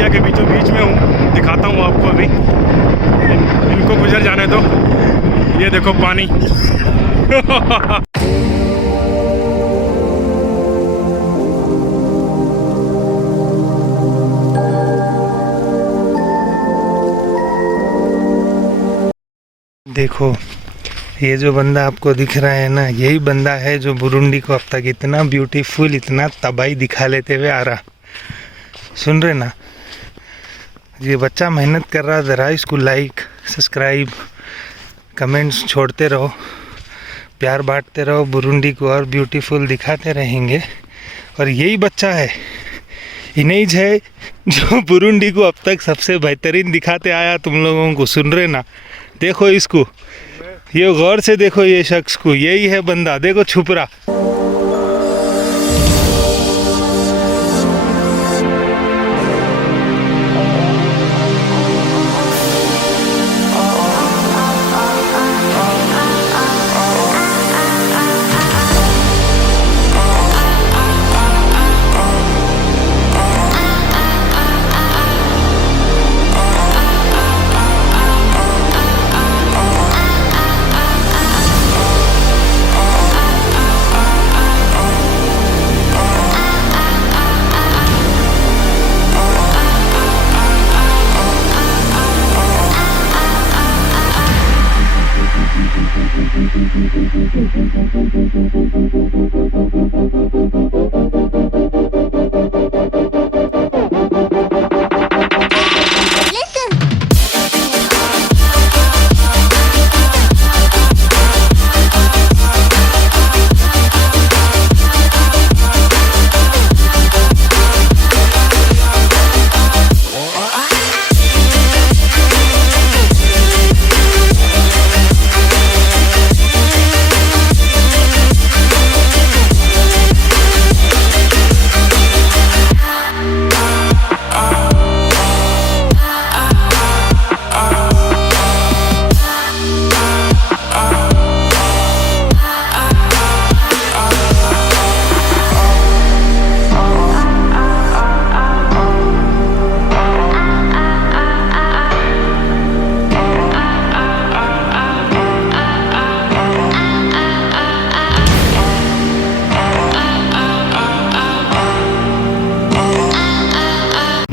दरिया के बीचों बीच में हूँ, दिखाता हूँ आपको अभी। इनको गुजर जाने दो। ये देखो पानी। देखो ये जो बंदा आपको दिख रहा है ना, यही बंदा है जो बुरुंडी को अब तक इतना ब्यूटीफुल, इतना तबाही दिखा लेते हुए आ रहा। सुन रहे ना, ये बच्चा मेहनत कर रहा। ज़रा इसको लाइक, सब्सक्राइब, कमेंट्स छोड़ते रहो, प्यार बांटते रहो। बुरुंडी को और ब्यूटीफुल दिखाते रहेंगे। और यही बच्चा है, इमेज है जो बुरुंडी को अब तक सबसे बेहतरीन दिखाते आया तुम लोगों को। सुन रहे ना, देखो इसको, ये गौर से देखो ये शख्स को। यही है बंदा, देखो छुप रहा।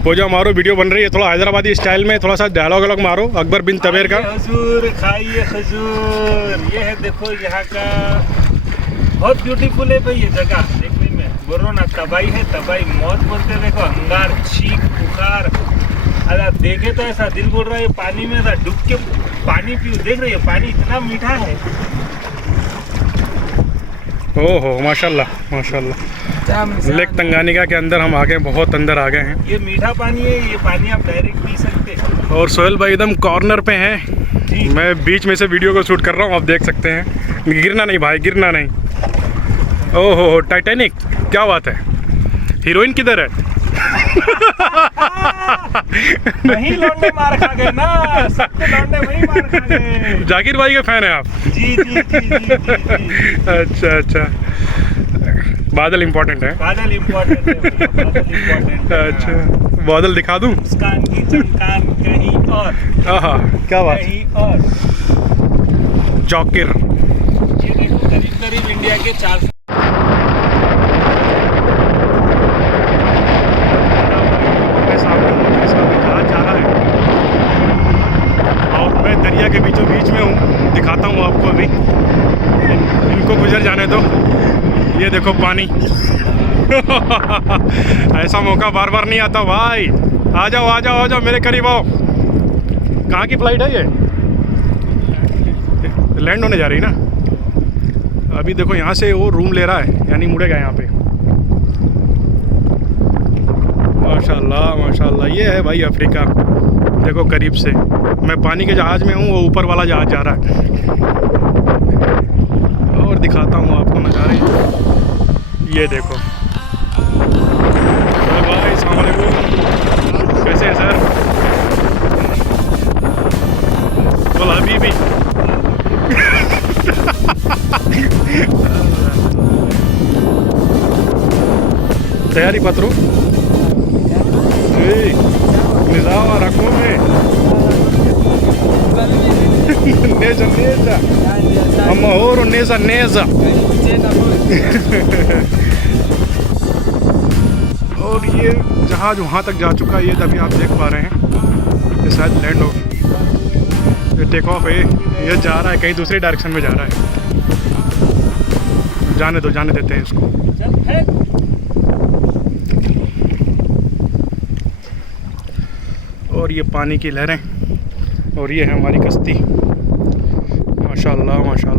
पोजा मारो, वीडियो बन रही है थोड़ा हैदराबादी स्टाइल में, थोड़ा सा डायलॉग अलग मारो अकबर बिन तबेर का। हुजूर खाइए हुजूर, ये है देखो यहाँ का, बहुत ब्यूटीफुल है भाई ये जगह देखने में। बोलो ना, तबाही है, तबाही मौत बोलते हैं। देखो अंगार, छींक, बुखार, अरे देखे तो ऐसा दिल बोल रहा है पानी में ऐसा डूब के पानी पीऊं। देख रही है पानी इतना मीठा है। ओहो माशाल्लाह माशाल्लाह। लेक तंगानिका के अंदर हम आ गए, बहुत अंदर आ गए हैं। ये मीठा पानी है, ये पानी आप डायरेक्ट पी सकते हैं। और सोहेल भाई एकदम कॉर्नर पे हैं, मैं बीच में से वीडियो को शूट कर रहा हूँ, आप देख सकते हैं। गिरना नहीं भाई, गिरना नहीं। ओहो टाइटैनिक, क्या बात है। हीरोइन किधर है? वही लौंडे मार खा गए ना, सबके लौंडे वही मार खा गए। जाकिर भाई के फैन है आप? जी जी जी जी जी। अच्छा अच्छा, बादल इम्पोर्टेंट है। बादल इम्पोर्टेंट है, बादल इम्पोर्टेंट है। अच्छा, बादल दिखा दूं? मुस्कान की चमकान कहीं और, आहा क्या बात, कहीं और। जाकिर ये देखो करीब करीब इंडिया के 400 दरिया के बीचों बीच में हूँ, दिखाता हूँ आपको अभी। इनको गुजर जाने दो। ये देखो पानी। ऐसा मौका बार बार नहीं आता भाई। आ जाओ आ जाओ आ जाओ, मेरे करीब आओ। कहाँ की फ्लाइट है ये? लैंड होने जा रही ना अभी। देखो यहाँ से वो रूम ले रहा है, यानी मुड़ेगा यहाँ पे। माशाल्लाह माशाल्लाह। ये है भाई अफ्रीका, देखो करीब से। मैं पानी के जहाज़ में हूँ, वो ऊपर वाला जहाज़ जा रहा है। और दिखाता हूँ आपको नज़ारे, ये देखो। भाई अस्सलाम वालेकुम, कैसे हैं सर? बोला अभी भी। तैयारी पत्रो। Ciao, come? Neza, neza. Amahoro, neza, neza. और ये जहाज वहाँ तक जा चुका है, ये तभी आप देख पा रहे हैं। ये शायद लैंड हो, ये टेक ऑफ है, ये जा रहा है कहीं दूसरी डायरेक्शन में जा रहा है। जाने दो, जाने देते हैं इसको। और ये पानी की लहरें, और ये है हमारी कश्ती। माशाल्लाह माशाल्लाह।